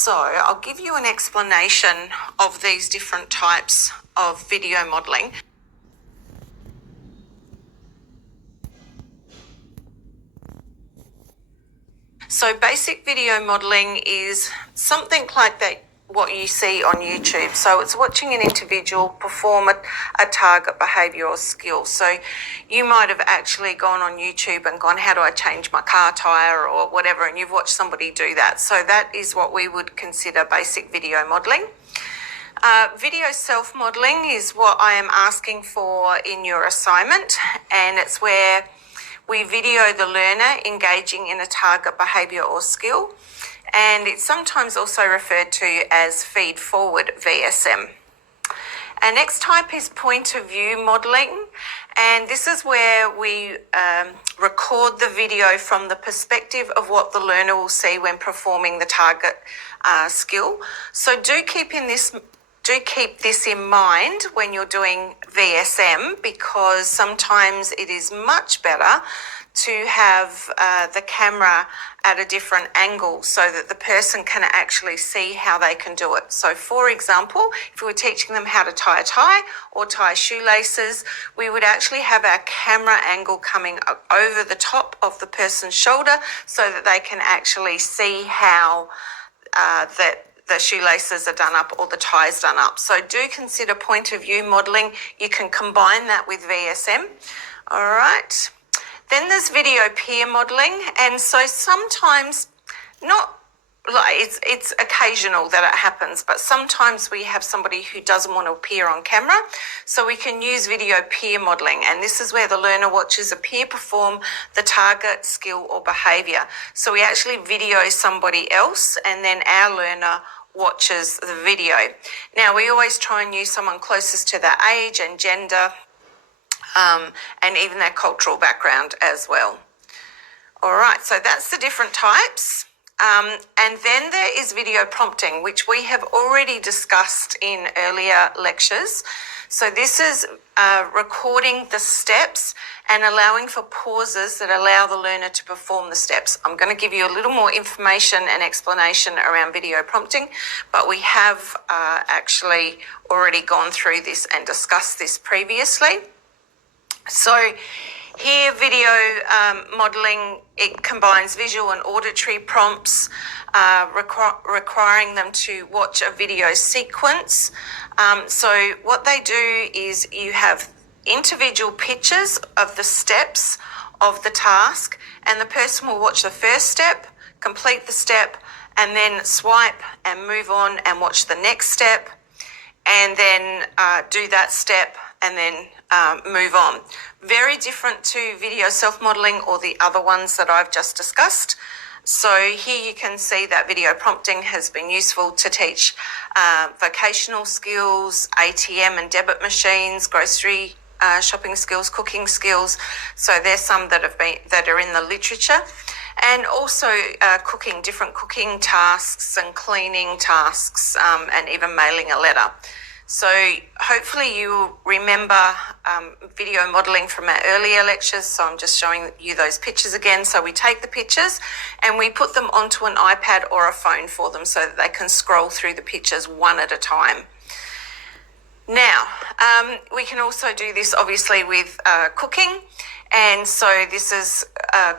So I'll give you an explanation of these different types of video modelling. So basic video modelling is something like that, what you see on YouTube. So it's watching an individual perform a target behaviour or skill. So you might have actually gone on YouTube and gone, how do I change my car tyre or whatever, and you've watched somebody do that. So that is what we would consider basic video modelling. Video self-modelling is what I am asking for in your assignment, and it's where we video the learner engaging in a target behaviour or skill, and it's sometimes also referred to as feed-forward VSM. Our next type is point of view modelling, and this is where we record the video from the perspective of what the learner will see when performing the target skill. So do keep this in mind when you're doing VSM, because sometimes it is much better to have the camera at a different angle so that the person can actually see how they can do it. So for example, if we were teaching them how to tie a tie or tie shoelaces, we would actually have our camera angle coming over the top of the person's shoulder so that they can actually see how the shoelaces are done up or the tie's done up. So do consider point of view modelling. You can combine that with VSM. All right. Then there's video peer modelling, and so sometimes, not like it's occasional that it happens, but sometimes we have somebody who doesn't want to appear on camera, so we can use video peer modelling, and this is where the learner watches a peer perform the target, skill or behaviour. So we actually video somebody else, and then our learner watches the video. Now we always try and use someone closest to their age and gender, and even their cultural background as well. All right, so that's the different types. And then there is video prompting, which we have already discussed in earlier lectures. So this is recording the steps and allowing for pauses that allow the learner to perform the steps. I'm going to give you a little more information and explanation around video prompting, but we have actually already gone through this and discussed this previously. So here, video modelling, it combines visual and auditory prompts, requiring them to watch a video sequence. So what they do is you have individual pictures of the steps of the task, and the person will watch the first step, complete the step, and then swipe and move on and watch the next step, and then do that step and then move on. Very different to video self-modelling or the other ones that I've just discussed. So here you can see that video prompting has been useful to teach vocational skills, ATM and debit machines, grocery shopping skills, cooking skills. So there's some that are in the literature, and also cooking, different cooking tasks and cleaning tasks, and even mailing a letter. So hopefully you remember video modelling from our earlier lectures. So I'm just showing you those pictures again. So we take the pictures and we put them onto an iPad or a phone for them so that they can scroll through the pictures one at a time. Now, we can also do this obviously with cooking. And so this is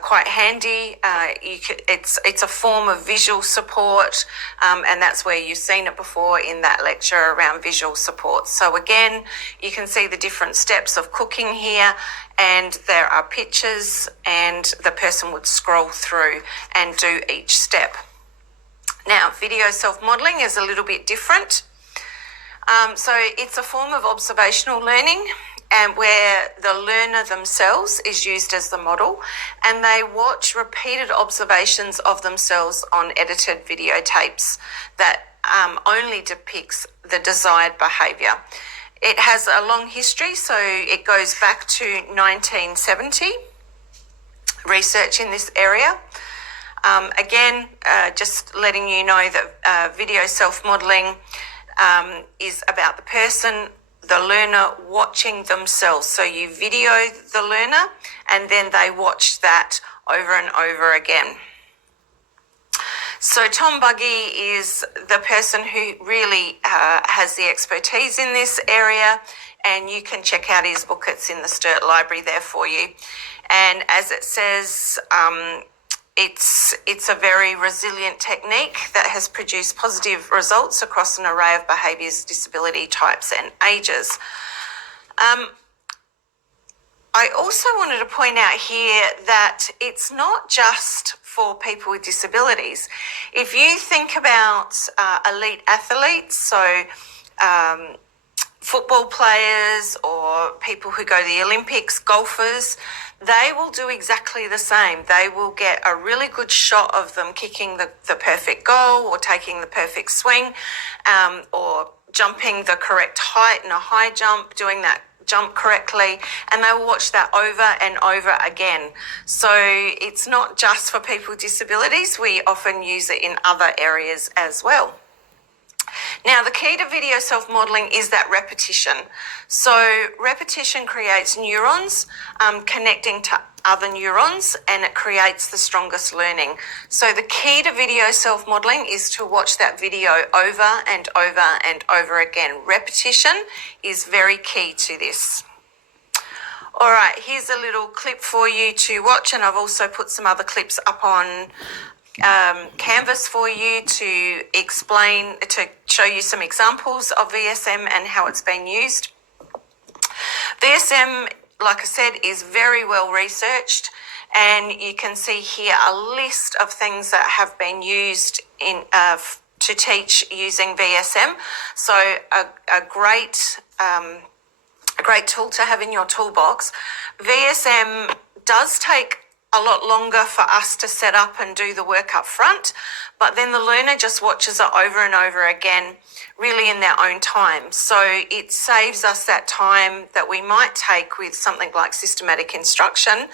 quite handy. It's a form of visual support, and that's where you've seen it before in that lecture around visual support. So again, you can see the different steps of cooking here, and there are pictures, and the person would scroll through and do each step. Now, video self-modelling is a little bit different. So it's a form of observational learning, and where the learner themselves is used as the model, and they watch repeated observations of themselves on edited videotapes that only depicts the desired behaviour. It has a long history, so it goes back to 1970, research in this area. Again, just letting you know that video self-modelling is about the person, the learner watching themselves. So you video the learner and then they watch that over and over again. So Tom Buggy is the person who really has the expertise in this area, and you can check out his book. It's in the Sturt Library there for you. And as it says, it's a very resilient technique that has produced positive results across an array of behaviours, disability types and ages. I also wanted to point out here that it's not just for people with disabilities. If you think about elite athletes, so football players or people who go to the Olympics, golfers, they will do exactly the same. They will get a really good shot of them kicking the perfect goal or taking the perfect swing, or jumping the correct height in a high jump, doing that jump correctly, and they will watch that over and over again. So it's not just for people with disabilities. We often use it in other areas as well. Now, the key to video self-modelling is that repetition. So repetition creates neurons connecting to other neurons, and it creates the strongest learning. So the key to video self-modelling is to watch that video over and over and over again. Repetition is very key to this. All right, here's a little clip for you to watch, and I've also put some other clips up on Canvas for you to explain, to show you some examples of VSM and how it's been used. VSM, like I said, is very well researched, and you can see here a list of things that have been used in to teach using VSM. So a great tool to have in your toolbox. VSM does take a lot longer for us to set up and do the work up front, but then the learner just watches it over and over again, really in their own time. So it saves us that time that we might take with something like systematic instruction.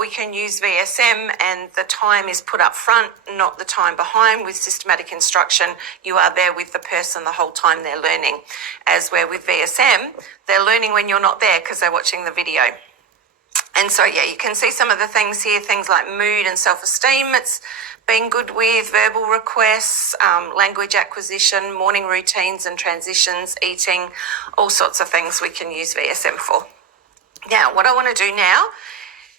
We can use VSM and the time is put up front, not the time behind. With systematic instruction, you are there with the person the whole time they're learning. As where with VSM, they're learning when you're not there because they're watching the video. And so, yeah, you can see some of the things here, things like mood and self-esteem. It's been good with verbal requests, language acquisition, morning routines and transitions, eating, all sorts of things we can use VSM for. Now, what I want to do now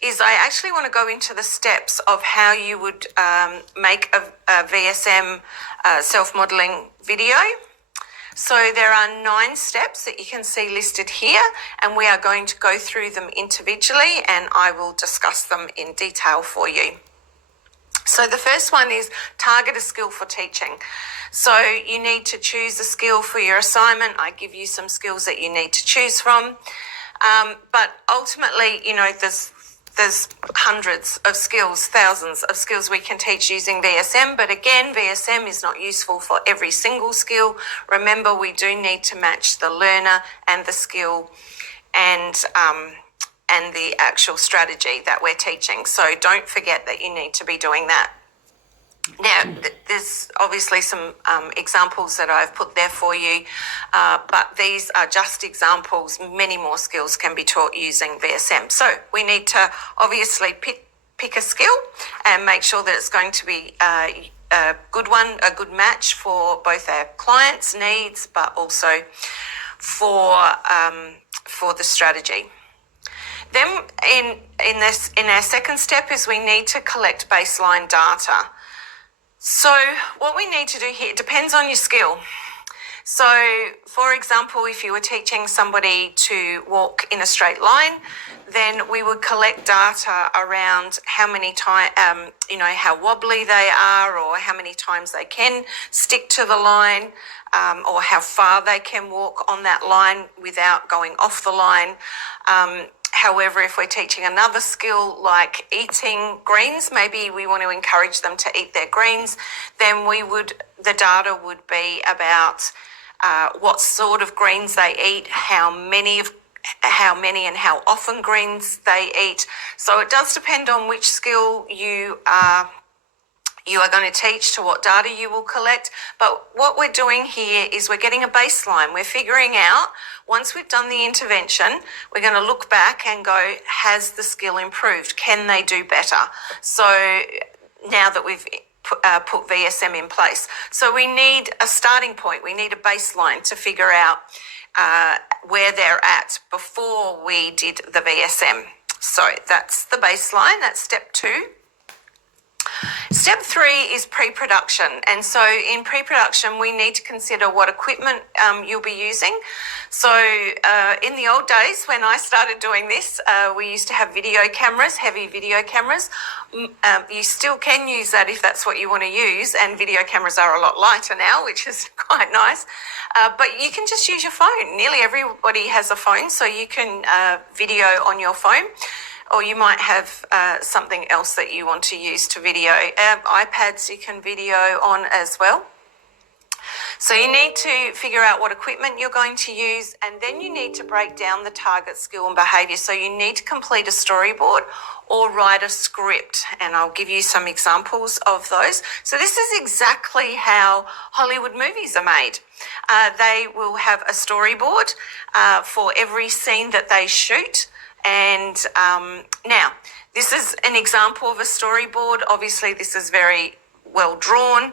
is I actually want to go into the steps of how you would make a VSM self-modelling video. So there are 9 steps that you can see listed here, and we are going to go through them individually, and I will discuss them in detail for you. So the first one is target a skill for teaching. So you need to choose a skill for your assignment. I give you some skills that you need to choose from. But ultimately, you know, there's hundreds of skills, thousands of skills we can teach using VSM, but again, VSM is not useful for every single skill. Remember, we do need to match the learner and the skill and the actual strategy that we're teaching. So don't forget that you need to be doing that. Now, there's obviously some examples that I've put there for you, but these are just examples. Many more skills can be taught using VSM. So we need to obviously pick a skill and make sure that it's going to be a good one, a good match for both our clients' needs, but also for the strategy. Then in our second step is we need to collect baseline data. So what we need to do here, it depends on your skill. So, for example, if you were teaching somebody to walk in a straight line, then we would collect data around how many times, how wobbly they are, or how many times they can stick to the line, or how far they can walk on that line without going off the line. However, if we're teaching another skill like eating greens, maybe we want to encourage them to eat their greens, then the data would be about what sort of greens they eat, how many and how often greens they eat. So it does depend on which skill you are going to teach, to what data you will collect. But what we're doing here is we're getting a baseline. We're figuring out, once we've done the intervention, we're going to look back and go, has the skill improved? Can they do better? So now that we've put VSM in place. So we need a starting point. We need a baseline to figure out where they're at before we did the VSM. So that's the baseline. That's step 2. Step 3 is pre-production. And so in pre-production, we need to consider what equipment you'll be using. So in the old days, when I started doing this, we used to have video cameras, heavy video cameras. You still can use that if that's what you want to use. And video cameras are a lot lighter now, which is quite nice. But you can just use your phone. Nearly everybody has a phone, so you can video on your phone. Or you might have something else that you want to use to video. iPads you can video on as well. So you need to figure out what equipment you're going to use, and then you need to break down the target skill and behaviour. So you need to complete a storyboard or write a script, and I'll give you some examples of those. So this is exactly how Hollywood movies are made. They will have a storyboard for every scene that they shoot. And now, this is an example of a storyboard. Obviously, this is very well drawn.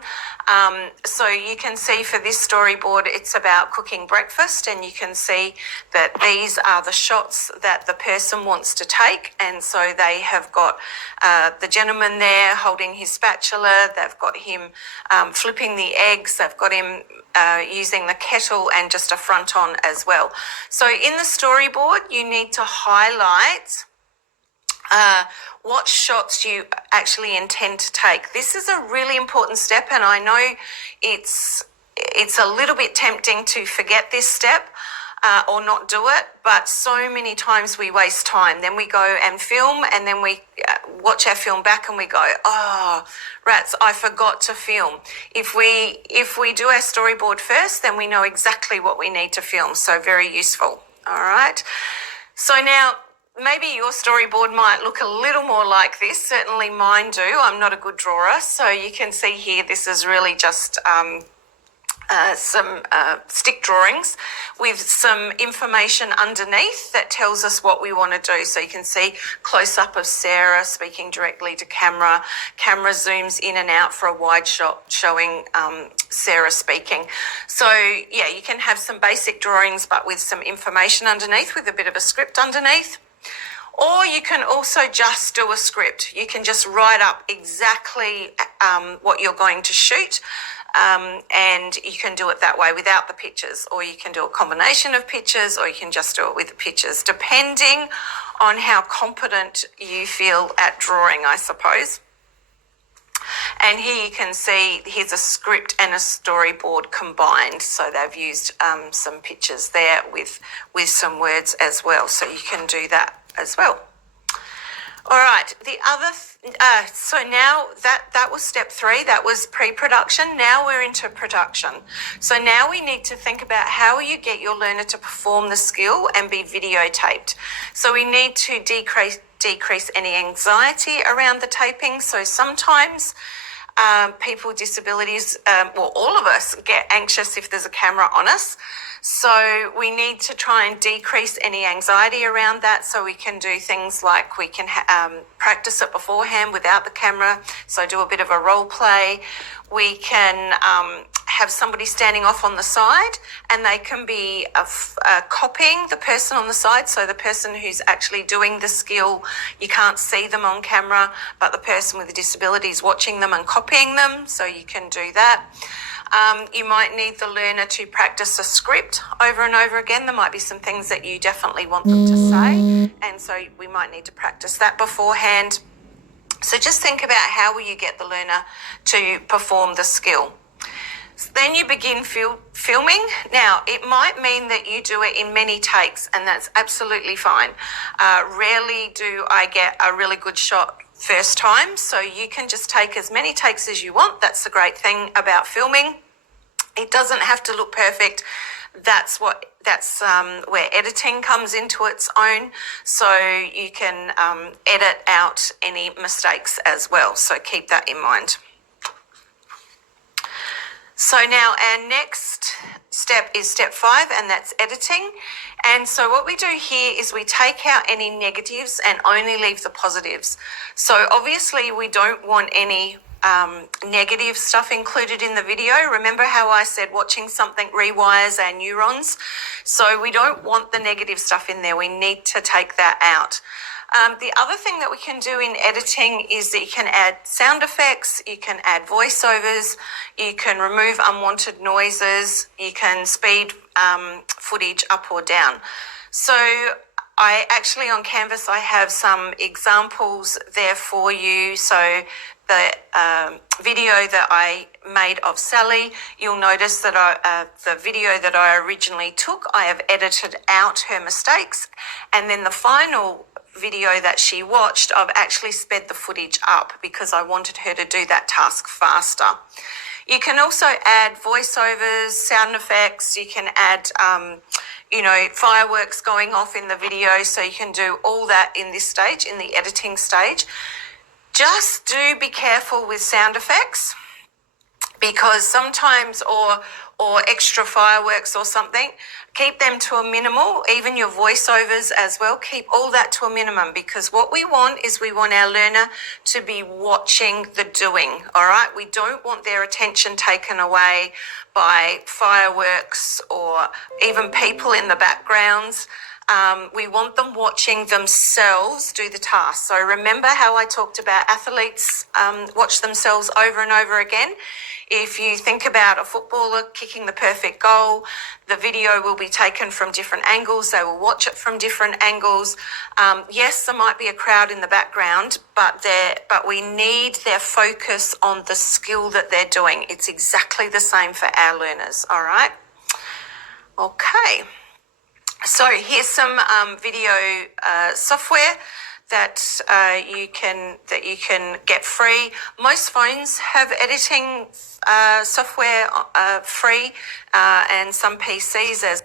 So you can see for this storyboard, it's about cooking breakfast, and you can see that these are the shots that the person wants to take. And so they have got the gentleman there holding his spatula. They've got him flipping the eggs. They've got him using the kettle and just a front on as well. So in the storyboard, you need to highlight what shots you actually intend to take. This is a really important step, and I know it's a little bit tempting to forget this step or not do it, but so many times we waste time. Then we go and film, and then we watch our film back and we go, oh, rats, I forgot to film. If we do our storyboard first, then we know exactly what we need to film. So very useful. All right. So now, maybe your storyboard might look a little more like this. Certainly mine do. I'm not a good drawer. So you can see here, this is really just some stick drawings with some information underneath that tells us what we want to do. So you can see close-up of Sarah speaking directly to camera. Camera zooms in and out for a wide shot showing Sarah speaking. So yeah, you can have some basic drawings but with some information underneath, with a bit of a script underneath. Or you can also just do a script. You can just write up exactly what you're going to shoot, and you can do it that way without the pictures, or you can do a combination of pictures, or you can just do it with the pictures, depending on how competent you feel at drawing, I suppose. And here you can see, here's a script and a storyboard combined. So they've used some pictures there with some words as well. So you can do that as well. All right, the other, so now that was step 3, that was pre-production. Now we're into production. So now we need to think about how you get your learner to perform the skill and be videotaped. So we need to decrease any anxiety around the taping. So sometimes people with disabilities, well, all of us get anxious if there's a camera on us. So we need to try and decrease any anxiety around that. So we can do things like we can practice it beforehand without the camera. So do a bit of a role play. We can have somebody standing off on the side, and they can be copying the person on the side. So the person who's actually doing the skill, you can't see them on camera, but the person with the disability is watching them and copying them. So you can do that. You might need the learner to practice a script over and over again. There might be some things that you definitely want them to say, and so we might need to practice that beforehand. So just think about how will you get the learner to perform the skill. So then you begin filming. Now, it might mean that you do it in many takes, and that's absolutely fine. Rarely do I get a really good shot first time, so you can just take as many takes as you want. That's the great thing about filming. It doesn't have to look perfect. That's where editing comes into its own. So you can edit out any mistakes as well. So keep that in mind. So now our next step is step 5, and that's editing. And so what we do here is we take out any negatives and only leave the positives. So obviously we don't want any negative stuff included in the video. Remember how I said watching something rewires our neurons? So we don't want the negative stuff in there. We need to take that out. The other thing that we can do in editing is that you can add sound effects, you can add voiceovers, you can remove unwanted noises, you can speed footage up or down. So I actually on Canvas, I have some examples there for you. So the video that I made of Sally, you'll notice that the video that I originally took, I have edited out her mistakes. And then the final video that she watched, I've actually sped the footage up because I wanted her to do that task faster. You can also add voiceovers, sound effects. You can add, fireworks going off in the video. So you can do all that in this stage, in the editing stage. Just do be careful with sound effects, because sometimes, or extra fireworks or something, keep them to a minimal. Even your voiceovers as well, keep all that to a minimum, because what we want is we want our learner to be watching the doing, all right? We don't want their attention taken away by fireworks or even people in the backgrounds. We want them watching themselves do the task. So remember how I talked about athletes watch themselves over and over again? If you think about a footballer kicking the perfect goal, the video will be taken from different angles. They will watch it from different angles. Yes, there might be a crowd in the background, but we need their focus on the skill that they're doing. It's exactly the same for our learners, all right? Okay. So here's some video software that you can get free. Most phones have editing software free, and some PCs as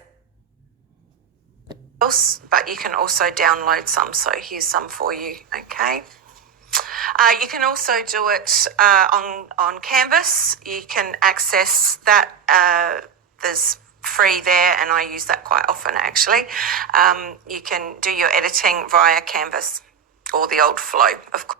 well, but you can also download some. So here's some for you. Okay. You can also do it on Canvas. You can access that. There's free there, and I use that quite often actually. You can do your editing via Canvas or the old Flow, of course.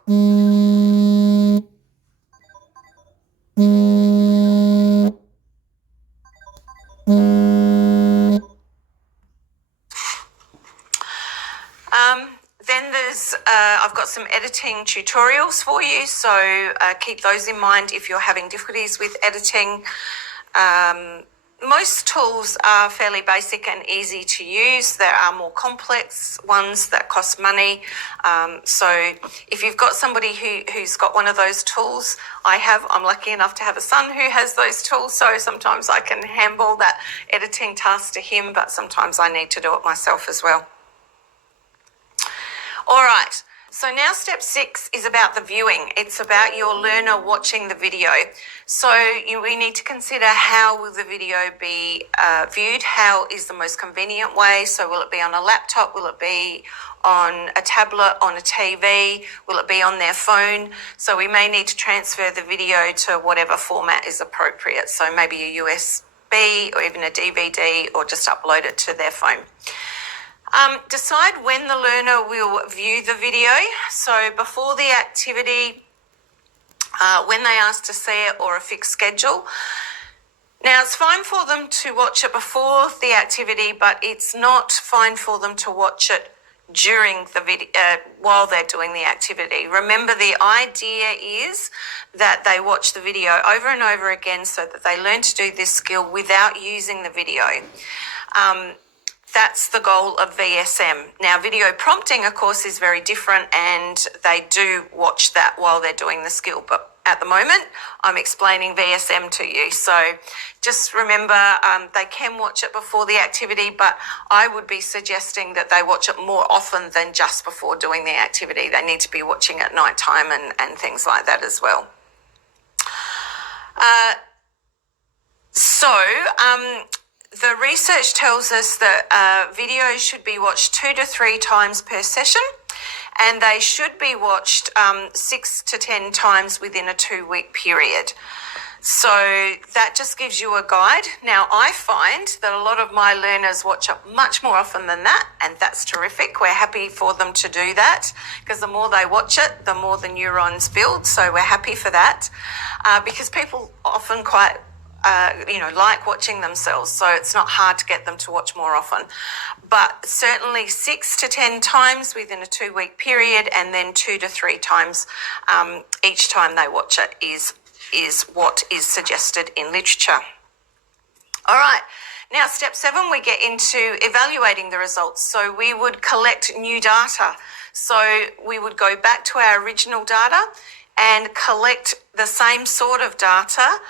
Then there's, I've got some editing tutorials for you, so keep those in mind if you're having difficulties with editing. Most tools are fairly basic and easy to use. There are more complex ones that cost money. So if you've got somebody who's got one of those tools, I'm lucky enough to have a son who has those tools. So sometimes I can handball that editing task to him, but sometimes I need to do it myself as well. All right. So now step 6 is about the viewing. It's about your learner watching the video. So we need to consider how will the video be viewed? How is the most convenient way? So will it be on a laptop? Will it be on a tablet, on a TV? Will it be on their phone? So we may need to transfer the video to whatever format is appropriate. So maybe a USB or even a DVD, or just upload it to their phone. Decide when the learner will view the video. So before the activity, when they ask to see it, or a fixed schedule. Now, it's fine for them to watch it before the activity, but it's not fine for them to watch it during the video, while they're doing the activity. Remember, the idea is that they watch the video over and over again so that they learn to do this skill without using the video. That's the goal of VSM. Now, video prompting, of course, is very different, and they do watch that while they're doing the skill. But at the moment, I'm explaining VSM to you. So just remember, they can watch it before the activity, but I would be suggesting that they watch it more often than just before doing the activity. They need to be watching at night time and things like that as well. The research tells us that videos should be watched 2 to 3 times per session, and they should be watched 6 to 10 times within a 2-week period. So that just gives you a guide. Now, I find that a lot of my learners watch it much more often than that, and that's terrific. We're happy for them to do that because the more they watch it, the more the neurons build. So we're happy for that because people often quite like watching themselves, so it's not hard to get them to watch more often. But certainly 6 to 10 times within a 2-week period, and then 2 to 3 times each time they watch it is what is suggested in literature. All right, now step 7, we get into evaluating the results. So we would collect new data. So we would go back to our original data and collect the same sort of data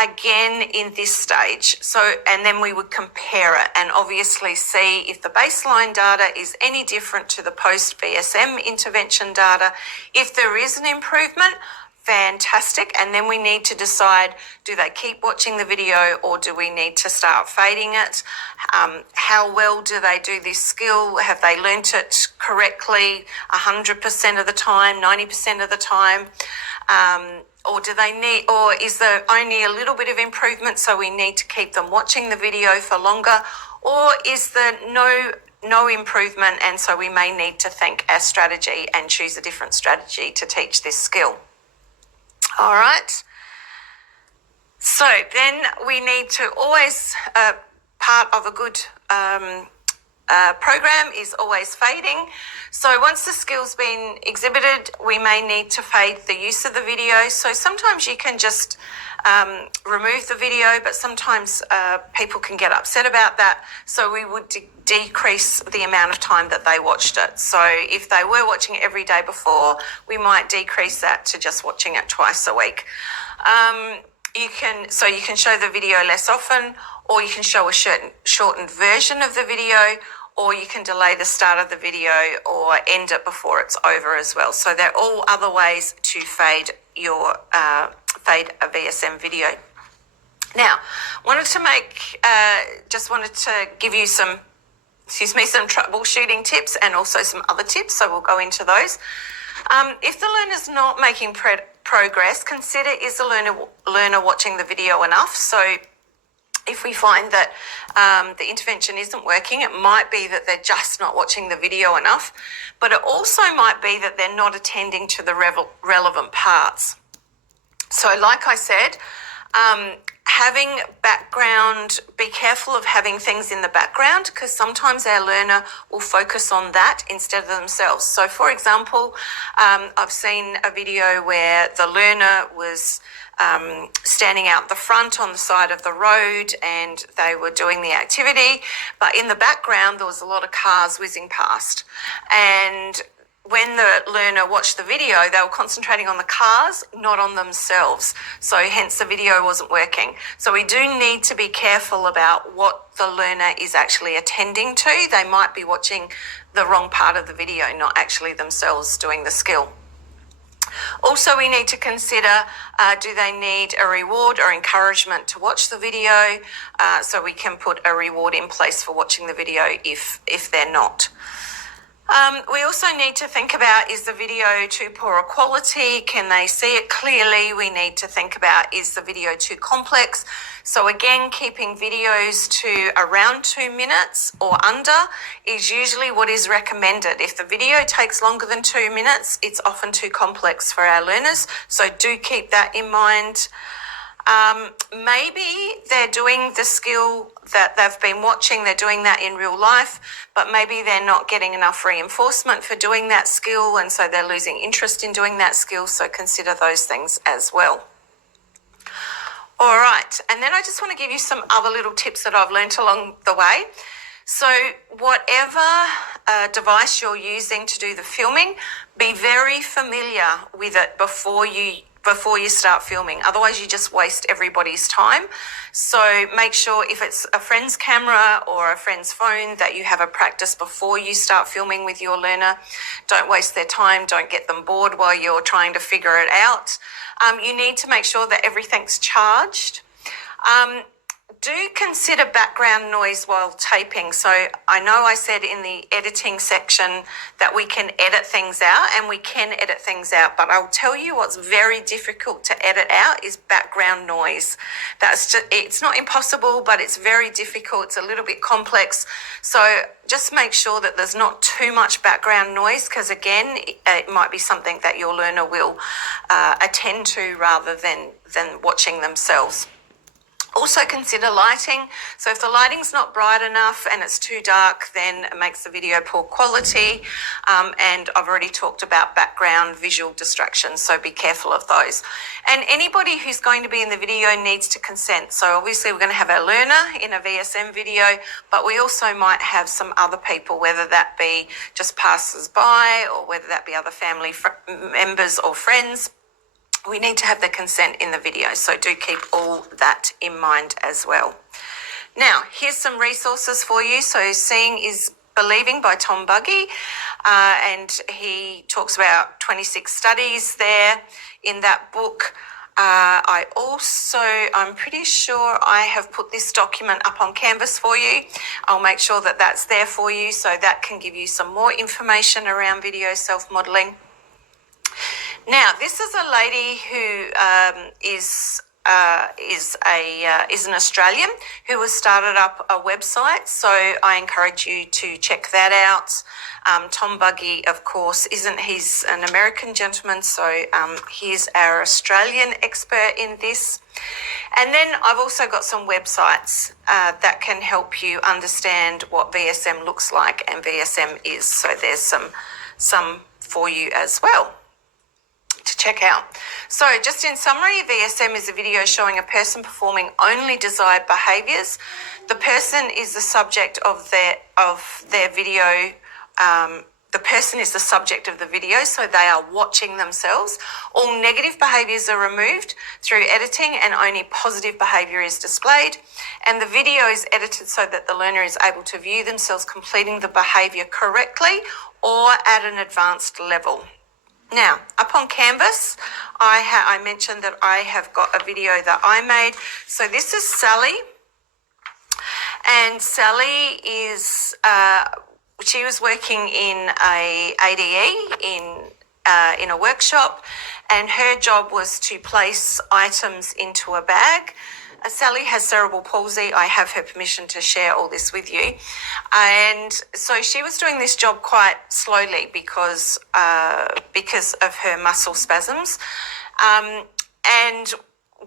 again in this stage. So, and then we would compare it and obviously see if the baseline data is any different to the post VSM intervention data. If there is an improvement, fantastic. And then we need to decide, do they keep watching the video or do we need to start fading it? How well do they do this skill? Have they learnt it correctly 100% of the time, 90% of the time? Or do they need, or is there only a little bit of improvement, so we need to keep them watching the video for longer? Or is there no improvement, and so we may need to think our strategy and choose a different strategy to teach this skill? All right. So then we need to always, part of a good program is always fading. So once the skill's been exhibited, we may need to fade the use of the video. So sometimes you can just remove the video, but sometimes people can get upset about that. So we would decrease the amount of time that they watched it. So if they were watching it every day before, we might decrease that to just watching it twice a week. You can show the video less often, or you can show a shortened version of the video, or you can delay the start of the video or end it before it's over as well. So they're all other ways to fade a VSM video. Now, wanted to give you some troubleshooting tips and also some other tips. So we'll go into those. If the learner's not making progress, consider, is the learner watching the video enough? So if we find that the intervention isn't working, it might be that they're just not watching the video enough, but it also might be that they're not attending to the relevant parts. So like I said, having background, be careful of having things in the background, because sometimes our learner will focus on that instead of themselves. So for example, I've seen a video where the learner was standing out the front on the side of the road and they were doing the activity, but in the background there was a lot of cars whizzing past. And when the learner watched the video, they were concentrating on the cars, not on themselves. So hence the video wasn't working. So we do need to be careful about what the learner is actually attending to. They might be watching the wrong part of the video, not actually themselves doing the skill. Also, we need to consider, do they need a reward or encouragement to watch the video? So we can put a reward in place for watching the video if they're not. We also need to think about, is the video too poor a quality? Can they see it clearly? We need to think about, is the video too complex? So again, keeping videos to around 2 minutes or under is usually what is recommended. If the video takes longer than 2 minutes, it's often too complex for our learners. So do keep that in mind. Maybe they're doing the skill that they've been watching, they're doing that in real life, but maybe they're not getting enough reinforcement for doing that skill, and so they're losing interest in doing that skill, so consider those things as well. All right, and then I just want to give you some other little tips that I've learnt along the way. So whatever device you're using to do the filming, be very familiar with it before you start filming. Otherwise, you just waste everybody's time. So make sure, if it's a friend's camera or a friend's phone, that you have a practice before you start filming with your learner. Don't waste their time. Don't get them bored while you're trying to figure it out. You need to make sure that everything's charged. do consider background noise while taping. So I know I said in the editing section that we can edit things out, and we can edit things out, but I'll tell you what's very difficult to edit out is background noise. It's not impossible, but it's very difficult. It's a little bit complex. So just make sure that there's not too much background noise, because again, it might be something that your learner will attend to rather than watching themselves. Also consider lighting. So if the lighting's not bright enough and it's too dark, then it makes the video poor quality. And I've already talked about background visual distractions, so be careful of those. And anybody who's going to be in the video needs to consent. So obviously we're going to have our learner in a VSM video, but we also might have some other people, whether that be just passers-by or whether that be other family members or friends. We need to have the consent in the video, so do keep all that in mind as well. Now, here's some resources for you. So Seeing is Believing by Tom Buggy, and he talks about 26 studies there in that book. I'm pretty sure I have put this document up on Canvas for you. I'll make sure that that's there for you, so that can give you some more information around video self-modelling. Now, this is a lady who is an Australian who has started up a website, so I encourage you to check that out. Tom Buggy, of course, he's an American gentleman, so he's our Australian expert in this. And then I've also got some websites that can help you understand what VSM looks like and VSM is. So there's some for you as well to check out. So just in summary, VSM is a video showing a person performing only desired behaviours. The person is the subject of their video. The person is the subject of the video, so they are watching themselves. All negative behaviours are removed through editing and only positive behaviour is displayed. And the video is edited so that the learner is able to view themselves completing the behaviour correctly or at an advanced level. Now, up on Canvas, I mentioned that I have got a video that I made. So this is Sally, and Sally is she was working in a ADE in a workshop, and her job was to place items into a bag. Sally has cerebral palsy. I have her permission to share all this with you. And so she was doing this job quite slowly because of her muscle spasms. And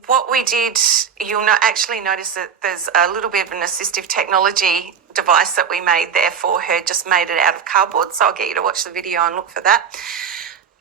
what we did, you'll actually notice that there's a little bit of an assistive technology device that we made there for her, just made it out of cardboard. So I'll get you to watch the video and look for that.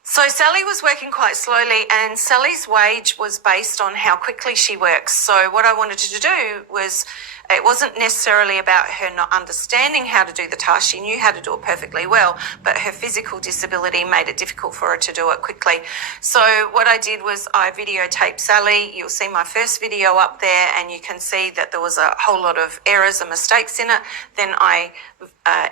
So Sally was working quite slowly, and Sally's wage was based on how quickly she works. So what I wanted to do was, it wasn't necessarily about her not understanding how to do the task. She knew how to do it perfectly well, but her physical disability made it difficult for her to do it quickly. So what I did was I videotaped Sally. You'll see my first video up there, and you can see that there was a whole lot of errors and mistakes in it. Then I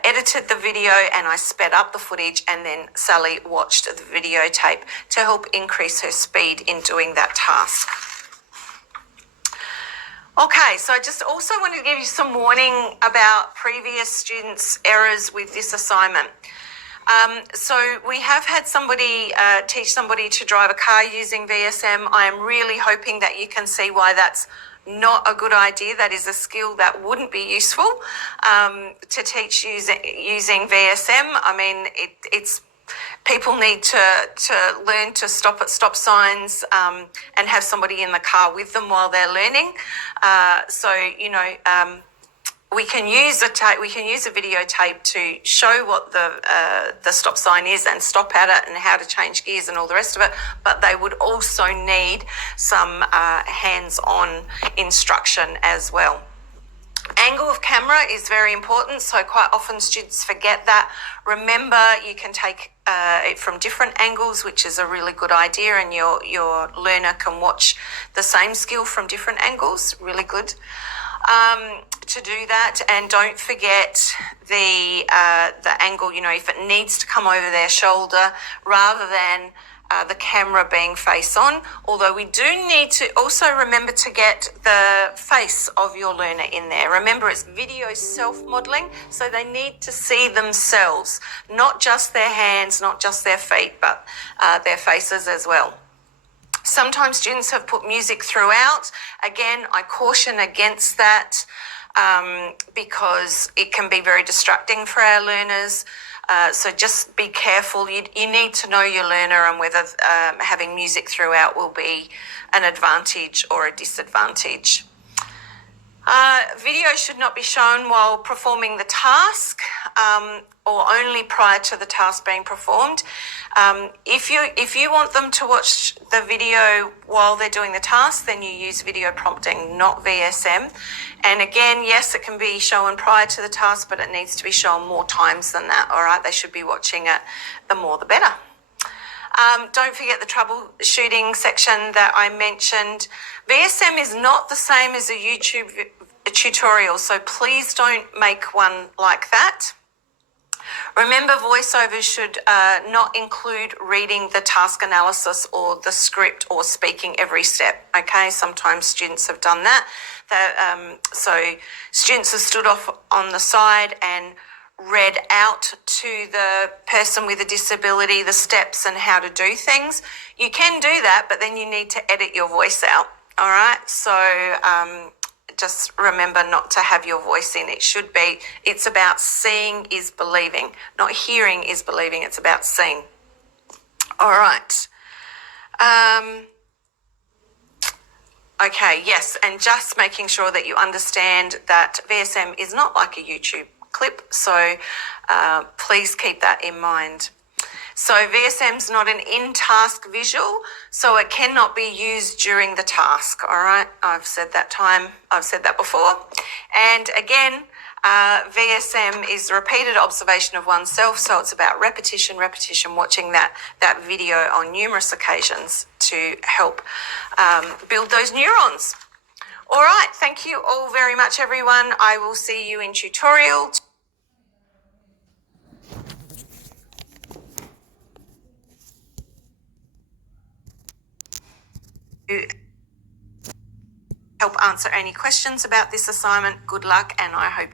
edited the video and I sped up the footage, and then Sally watched the videotape to help increase her speed in doing that task. Okay, so I just also wanted to give you some warning about previous students' errors with this assignment. So we have had somebody teach somebody to drive a car using VSM. I am really hoping that you can see why that's not a good idea. That is a skill that wouldn't be useful to teach using VSM. I mean, it's people need to learn to stop at stop signs and have somebody in the car with them while they're learning. We can use a videotape to show what the stop sign is and stop at it and how to change gears and all the rest of it, but they would also need some hands-on instruction as well. Angle of camera is very important, so quite often students forget that. Remember, you can take it from different angles, which is a really good idea, and your learner can watch the same skill from different angles. Really good to do that. And don't forget the angle, if it needs to come over their shoulder rather than the camera being face on, although we do need to also remember to get the face of your learner in there. Remember, it's video self-modelling, so they need to see themselves, not just their hands, not just their feet, but their faces as well. Sometimes students have put music throughout. Again, I caution against that because it can be very distracting for our learners. So just be careful. You need to know your learner and whether having music throughout will be an advantage or a disadvantage. Video should not be shown while performing the task or only prior to the task being performed. If you want them to watch the video while they're doing the task, then you use video prompting, not VSM. And again, yes, it can be shown prior to the task, but it needs to be shown more times than that, all right? They should be watching it, the more the better. Don't forget the troubleshooting section that I mentioned. VSM is not the same as a YouTube tutorial, so please don't make one like that. Remember, voiceovers should not include reading the task analysis or the script or speaking every step, okay? Sometimes students have done that. So students have stood off on the side and read out to the person with a disability the steps and how to do things. You can do that, but then you need to edit your voice out, all right? So just remember not to have your voice in. It's about seeing is believing, not hearing is believing. It's about seeing. All right. Okay, yes, and just making sure that you understand that VSM is not like a YouTube clip, so please keep that in mind. So VSM's not an in-task visual, so it cannot be used during the task, all right? I've said that before. And again, VSM is repeated observation of oneself, so it's about repetition, watching that video on numerous occasions to help build those neurons. All right, thank you all very much, everyone. I will see you in tutorial. To help answer any questions about this assignment. Good luck, and I hope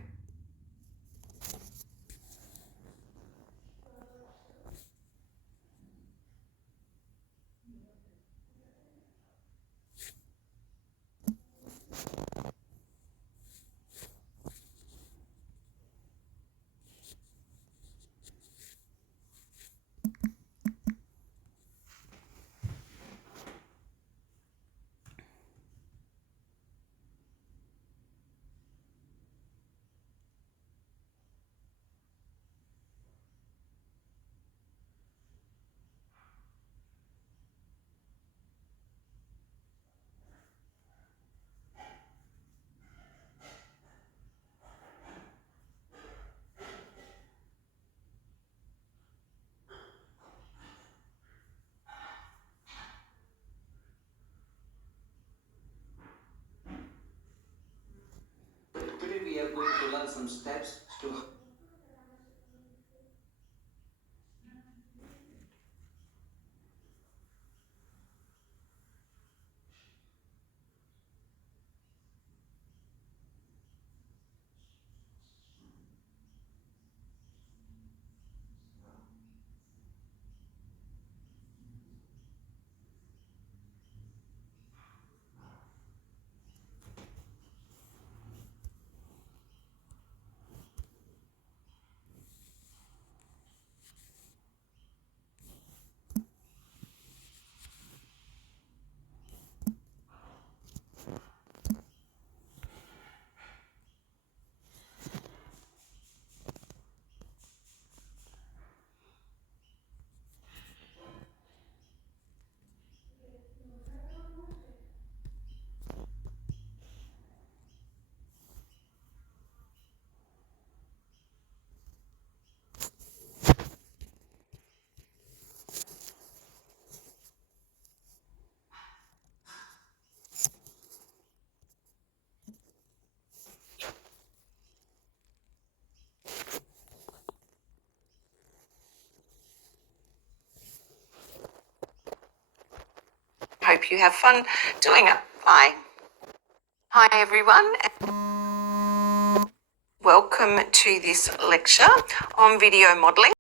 today we are going to learn some steps to hope you have fun doing it. Bye. Hi everyone. Welcome to this lecture on video modelling.